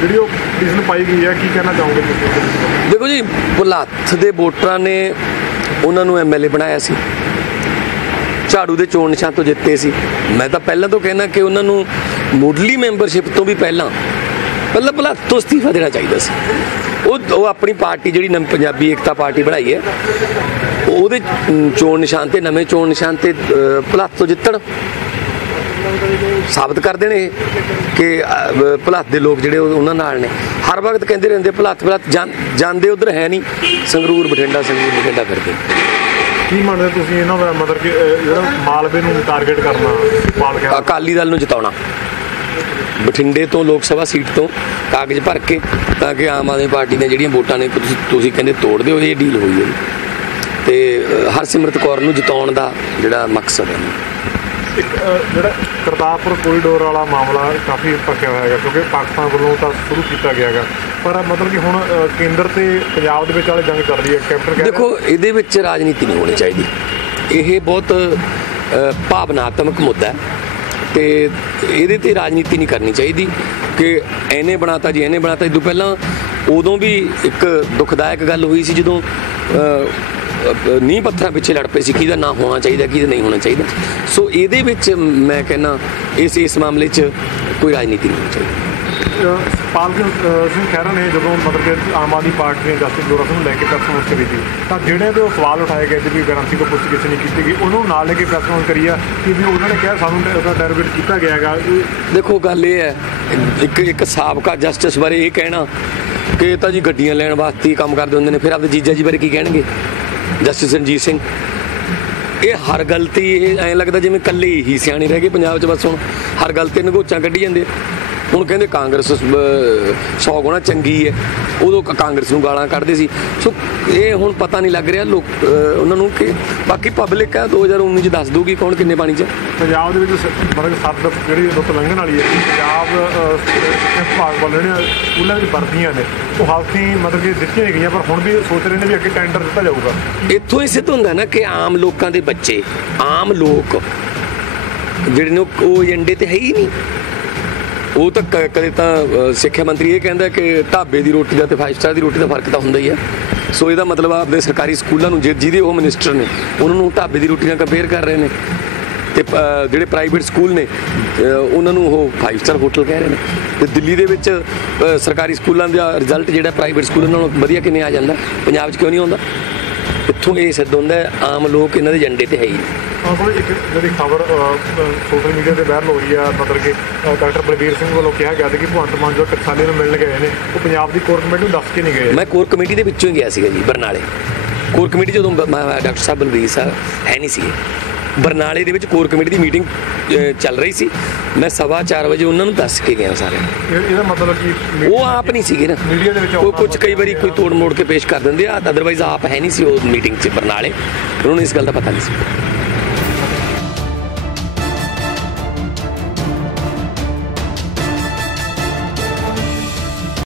ਜਿਹੜੀ ਉਹ ਪਟੀਸ਼ਨ ਪਾਈ ਗਈ ਹੈ ਕੀ ਕਹਿਣਾ ਚਾਹੋਗੇ ਤੁਸੀਂ? ਦੇਖੋ ਜੀ ਭੁਲੱਥ ਦੇ ਵੋਟਰਾਂ ਨੇ ਉਹਨਾਂ ਨੂੰ ਐਮਐਲਏ ਬਣਾਇਆ ਸੀ। ਝਾੜੂ ਦੇ ਚੋਣ ਨਿਸ਼ਾਨ ਤੋਂ ਜਿੱਤੇ ਸੀ। ਮੈਂ ਤਾਂ ਪਹਿਲਾਂ ਤੋਂ ਕਹਿਣਾ ਕਿ ਉਹਨਾਂ ਨੂੰ ਮੁੱਢਲੀ ਮੈਂਬਰਸ਼ਿਪ ਤੋਂ ਵੀ ਪਹਿਲਾਂ ਪਹਿਲਾਂ ਭੁਲੱਥ ਤੋਂ ਅਸਤੀਫਾ ਦੇਣਾ ਚਾਹੀਦਾ ਸੀ। ਉਹ ਉਹ ਆਪਣੀ ਪਾਰਟੀ ਜਿਹੜੀ ਨਵੀਂ ਪੰਜਾਬੀ ਏਕਤਾ ਪਾਰਟੀ ਬਣਾਈ ਹੈ ਉਹਦੇ ਚੋਣ ਨਿਸ਼ਾਨ ਤੇ ਨਵੇਂ ਚੋਣ ਨਿਸ਼ਾਨ ਤੇ ਅ, ਭੁਲੱਥ ਤੋਂ ਜਿੱਤਣ। ਸਾਬਤ ਕਰ ਦੇਣ ਇਹ ਕਿ ਅ, ਭੁਲੱਥ ਦੇ ਲੋਕ ਜਿਹੜੇ ਉਹ- ਉਹਨਾਂ ਨਾਲ ਨੇ। ਹਰ ਵਕਤ ਕਹਿੰਦੇ ਰਹਿੰਦੇ ਭੁਲੱਥ ਜਾਂ- ਜਾਂਦੇ ਉਧਰ ਹੈ ਨਹੀਂ। ਸੰਗਰੂਰ ਬਠਿੰਡਾ ਸੰਗਰੂਰ ਬਠਿੰਡਾ ਫਿਰਦੇ। ਕੀ ਮੰਨਦੇ ਤੁਸੀਂ ਇਹਨਾਂ ਦਾ ਮਤਲਬ ਕਿ ਜਿਹੜਾ ਮਾਲਵੇ ਨੂੰ ਟਾਰਗੇਟ ਕਰਨਾ ਪਾਲ ਗਿਆ ਅਕਾਲੀ ਦਲ ਨੂੰ ਜਿਤਾਉਣਾ। ਬਠਿੰਡੇ ਤੋਂ ਲੋਕ ਸਭਾ ਸੀਟ ਤੋਂ ਕਾਗਜ਼ ਭਰ ਕੇ ਤਾਂ ਕਿ ਆਮ ਆਦਮੀ ਪਾਰਟੀ ਨੇ ਜਿਹੜੀਆਂ ਵੋਟਾਂ ਨੇ ਤੁਸੀਂ ਤੁਸੀਂ ਕਹਿੰਦੇ ਤੋੜ ਦਿਓ ਇਹ ਡੀਲ ਹੋਈ ਹੈ। ਤੇ ਹਰਸਿਮਰਤ ਕੌਰ ਨੂੰ ਜਿਤਾਉਣ ਦਾ ਜਿਹੜਾ ਮਕਸਦ ਹੈ ਇੱਕ ਜਿਹੜਾ ਕਰਤਾਰਪੁਰ ਕੋਰੀਡੋਰ ਵਾਲਾ ਮਾਮਲਾ ਕਾਫੀ ਪੱਕਿਆ ਹੋਇਆ ਹੈਗਾ ਕਿਉਂਕਿ ਪਾਕਿਸਤਾਨ ਵੱਲੋਂ ਤਾਂ ਸ਼ੁਰੂ ਕੀਤਾ ਗਿਆ ਹੈਗਾ। ਪਰ ਮਤਲਬ ਕਿ ਹੁਣ ਕੇਂਦਰ ਤੇ ਪੰਜਾਬ ਦੇ ਵਿੱਚ ਵਾਲੇ ਜੰਗ ਚੱਲ ਰਹੀ ਹੈ। ਕੈਪਟਨ ਕਹਿ ਰਿਹਾ ਦੇਖੋ ਇਹਦੇ ਵਿੱਚ ਰਾਜਨੀਤੀ ਨਹੀਂ ਹੋਣੀ ਚਾਹੀਦੀ। ਇਹ ਬਹੁਤ ਭਾਵਨਾਤਮਕ ਮੁੱਦਾ ਹੈ ਤੇ ਇਹਦੇ ਤੇ ਰਾਜਨੀਤੀ ਨਹੀਂ ਕਰਨੀ ਚਾਹੀਦੀ ਕਿ ਐਨੇ ਬਣਾਤਾ ਜੀ ਐਨੇ ਬਣਾਤਾ। ਇਦੋਂ ਪਹਿਲਾਂ ਉਦੋਂ ਵੀ ਇੱਕ ਦੁਖਦਾਇਕ ਗੱਲ ਹੋਈ ਸੀ ਜਦੋਂ ਨੀਂਹ ਪੱਥਰਾਂ ਪਿੱਛੇ ਲੜ ਪਏ ਸੀ। ਕਿਹਦਾ ਨਾ ਹੋਣਾ ਚਾਹੀਦਾ ਕਿਹਦਾ ਨਹੀਂ ਹੋਣਾ ਚਾਹੀਦਾ? ਸੋ ਇਹਦੇ ਵਿੱਚ ਮੈਂ ਕਹਿੰਨਾ ਇਸ ਇਸ ਮਾਮਲੇ 'ਚ ਕੋਈ ਰਾਜਨੀਤੀ ਨਹੀਂ ਹੋਣੀ ਚਾਹੀਦੀ। ਪਾਲ ਸਿੰਘ ਖਹਿਰਾ ਨੇ ਜਦੋਂ ਮਤਲਬ ਕਿ ਆਮ ਆਦਮੀ ਪਾਰਟੀ ਨੇ ਜਸਟਿਸ ਦੋਰਾ ਸਿੰਘ ਨੂੰ ਲੈ ਕੇ ਪ੍ਰੈਸ ਕਾਨਫਰੰਸ ਸੀ ਤਾਂ ਜਿਹੜੇ ਤੇ ਉਹ ਸਵਾਲ ਉਠਾਏ ਗਏ ਸੀ ਵੀ ਗਾਰੰਟੀ ਤੋਂ ਪੁੱਛ ਕਿਸੇ ਨਹੀਂ ਕੀਤੀ ਗਈ ਉਹਨੂੰ ਨਾਲ ਲੈ ਕੇ ਪ੍ਰੈਸ ਕਾਨਫਰੰਸ ਕਰੀ ਆ ਕਿ ਵੀ ਉਹਨਾਂ ਨੇ ਕਿਹਾ ਸਾਨੂੰ ਉਹਦਾ ਕੀਤਾ ਗਿਆ ਹੈਗਾ। ਦੇਖੋ ਗੱਲ ਇਹ ਹੈ ਇੱਕ ਇੱਕ ਸਾਬਕਾ ਜਸਟਿਸ ਬਾਰੇ ਇਹ ਕਹਿਣਾ ਕਿ ਤਾਂ ਜੀ ਗੱਡੀਆਂ ਲੈਣ ਵਾਸਤੇ ਕੰਮ ਕਰਦੇ ਹੁੰਦੇ ਨੇ ਫਿਰ ਆਪਦੇ ਜੀਜਾ ਜੀ ਬਾਰੇ ਕੀ ਕਹਿਣਗੇ? ਜਸਟਿਸ ਰਣਜੀਤ ਸਿੰਘ। ਇਹ ਹਰ ਗਲਤੀ ਇਹ ਐਂ ਲੱਗਦਾ ਜਿਵੇਂ ਇਕੱਲੇ ਹੀ ਸਿਆਣੇ ਰਹਿ ਗਏ ਪੰਜਾਬ 'ਚ ਬਸ ਹੁਣ। ਹਰ ਗਲਤੀ ਤੇ ਨਗੋਚਾਂ ਕੱਢੀ ਜਾਂਦੇ। ਹੁਣ ਕਹਿੰਦੇ ਕਾਂਗਰਸ 100 ਗੁਣਾ ਚੰਗੀ ਹੈ ਉਦੋਂ ਕਾਂਗਰਸ ਨੂੰ ਗਾਲਾਂ ਕੱਢਦੇ ਸੀ। ਸੋ ਇਹ ਹੁਣ ਪਤਾ ਨਹੀਂ ਲੱਗ ਰਿਹਾ ਲੋਕ ਉਹਨਾਂ ਨੂੰ ਕਿ ਬਾਕੀ ਪਬਲਿਕ ਹੈ 2019 ਚ ਦੱਸ ਦੂਗੀ ਕੌਣ ਕਿੰਨੇ ਪਾਣੀ 'ਚ। ਪੰਜਾਬ ਦੇ ਵਿੱਚ ਮਤਲਬ ਸੱਤ ਜਿਹੜੀ ਰੁੱਤ ਲੰਘਣ ਵਾਲੀ ਹੈ ਪੰਜਾਬ ਸਿੱਖਿਆ ਵਿਭਾਗ ਵੱਲੋਂ ਜਿਹੜੀਆਂ ਸਕੂਲਾਂ ਵਿੱਚ ਵਰਦੀਆਂ ਨੇ ਉਹ ਹਾਲਤੀ ਮਤਲਬ ਕਿ ਦਿੱਤੀਆਂ ਗਈਆਂ ਪਰ ਹੁਣ ਵੀ ਸੋਚ ਰਹੇ ਨੇ ਵੀ ਅੱਗੇ ਟੈਂਡਰ ਦਿੱਤਾ ਜਾਊਗਾ। ਇੱਥੋਂ ਹੀ ਸਿੱਧ ਹੁੰਦਾ ਨਾ ਕਿ ਆਮ ਲੋਕਾਂ ਦੇ ਬੱਚੇ ਆਮ ਲੋਕ ਜਿਹੜੇ ਨੇ ਉਹ ਏਜੰਡੇ ਤੇ ਹੈ ਹੀ ਨਹੀਂ। ਉਹ ਤਾਂ ਕ- ਕਦੇ ਤਾਂ ਅ, ਸਿੱਖਿਆ ਮੰਤਰੀ ਇਹ ਕਹਿੰਦਾ ਕਿ ਢਾਬੇ ਦੀ ਰੋਟੀ ਦਾ ਤੇ 5 ਸਟਾਰ ਦੀ ਰੋਟੀ ਦਾ ਫ਼ਰਕ ਤਾਂ ਹੁੰਦਾ ਹੀ ਹੈ। ਸੋ ਇਹਦਾ ਮਤਲਬ ਆਪਦੇ ਸਰਕਾਰੀ ਸਕੂਲਾਂ ਨੂੰ ਜਿ- ਜਿਹਦੇ ਉਹ ਮਿਨਿਸਟਰ ਨੇ ਉਹਨਾਂ ਨੂੰ ਢਾਬੇ ਦੀ ਰੋਟੀ ਨਾਲ ਕੰਪੇਅਰ ਕਰ ਰਹੇ ਨੇ। ਤੇ ਪ ਜਿਹੜੇ ਪ੍ਰਾਈਵੇਟ ਸਕੂਲ ਨੇ ਅ, ਉਹਨਾਂ ਨੂੰ ਉਹ 5 ਸਟਾਰ ਹੋਟਲ ਕਹਿ ਰਹੇ ਨੇ। ਤੇ ਦਿੱਲੀ ਦੇ ਵਿੱਚ ਅ, ਸਰਕਾਰੀ ਸਕੂਲਾਂ ਦਾ ਰਿਜ਼ਲਟ ਜਿਹੜਾ ਪ੍ਰਾਈਵੇਟ ਸਕੂਲਾਂ ਨਾਲੋਂ ਵਧੀਆ ਕਿਵੇਂ ਆ ਜਾਂਦਾ? ਪੰਜਾਬ 'ਚ ਕਿਉਂ ਨਹੀਂ ਆਉਂਦਾ? ਇੱਥੋਂ ਇਹ ਸਿੱਧ ਹੁੰਦਾ ਹੈ, ਆਮ ਲੋਕ ਇਹਨਾਂ ਦੇ ਏਜੰਡੇ ਤੇ ਹੈ ਹੀ ਨਹੀਂ। ਕੋਲ ਇੱਕ ਜਿਹੜੀ ਖਬਰ ਸੋਸ਼ਲ ਮੀਡੀਆ ਤੇ ਵਾਇਰਲ ਹੋ ਰਹੀ ਆ ਮਤਲਬ ਕਿ ਡਾਕਟਰ ਬਲਬੀਰ ਸਿੰਘ ਵੱਲੋਂ ਕਿਹਾ ਗਿਆ ਕਿ ਭਗਵੰਤ ਮਾਨ ਜੋ ਟਕਸਾਲੀ ਨੂੰ ਮਿਲਣ ਗਏ ਨੇ ਉਹ ਪੰਜਾਬ ਦੀ ਕੋਰ ਕਮੇਟੀ ਨੂੰ ਦੱਸ ਕੇ ਨਹੀਂ ਗਏ। ਮੈਂ ਕੋਰ ਕਮੇਟੀ ਦੇ ਵਿੱਚੋਂ ਹੀ ਗਿਆ ਸੀਗਾ ਜੀ ਬਰਨਾਲੇ। ਕੋਰ ਕਮੇਟੀ ਜਦੋਂ ਡਾਕਟਰ ਸਾਹਿਬ ਬਲਵੀਰ ਸਾਹਿਬ ਹੈ ਨਹੀਂ ਸੀਗੇ। ਬਰਨਾਲੇ ਦੇ ਵਿੱਚ ਕੋਰ ਕਮੇਟੀ ਦੀ ਮੀਟਿੰਗ ਚੱਲ ਰਹੀ ਸੀ। ਮੈਂ ਸਵਾ ਚਾਰ ਵਜੇ ਉਹਨਾਂ ਨੂੰ ਦੱਸ ਕੇ ਗਿਆ ਇਹ- ਇਹਦਾ ਮਤਲਬ ਕਿ ਉਹ ਆਪ ਨਹੀਂ ਸੀਗੇ ਨਾ। ਮੀਡੀਆ ਦੇ ਵਿੱਚ ਕੋਈ ਕੁਝ ਕਈ ਵਾਰੀ ਕੋਈ ਤੋੜ ਮੋੜ ਕੇ ਪੇਸ਼ ਕਰ ਦਿੰਦੇ ਆ ਅਦਰਵਾਈਜ਼ ਆਪ ਹੈ ਨਹੀਂ ਸੀ ਉਹ ਮੀਟਿੰਗ 'ਚ ਬਰਨਾਲੇ। ਉਹਨਾਂ ਨੂੰ ਇਸ ਗੱਲ ਦਾ ਪਤਾ ਨਹੀਂ ਸੀ।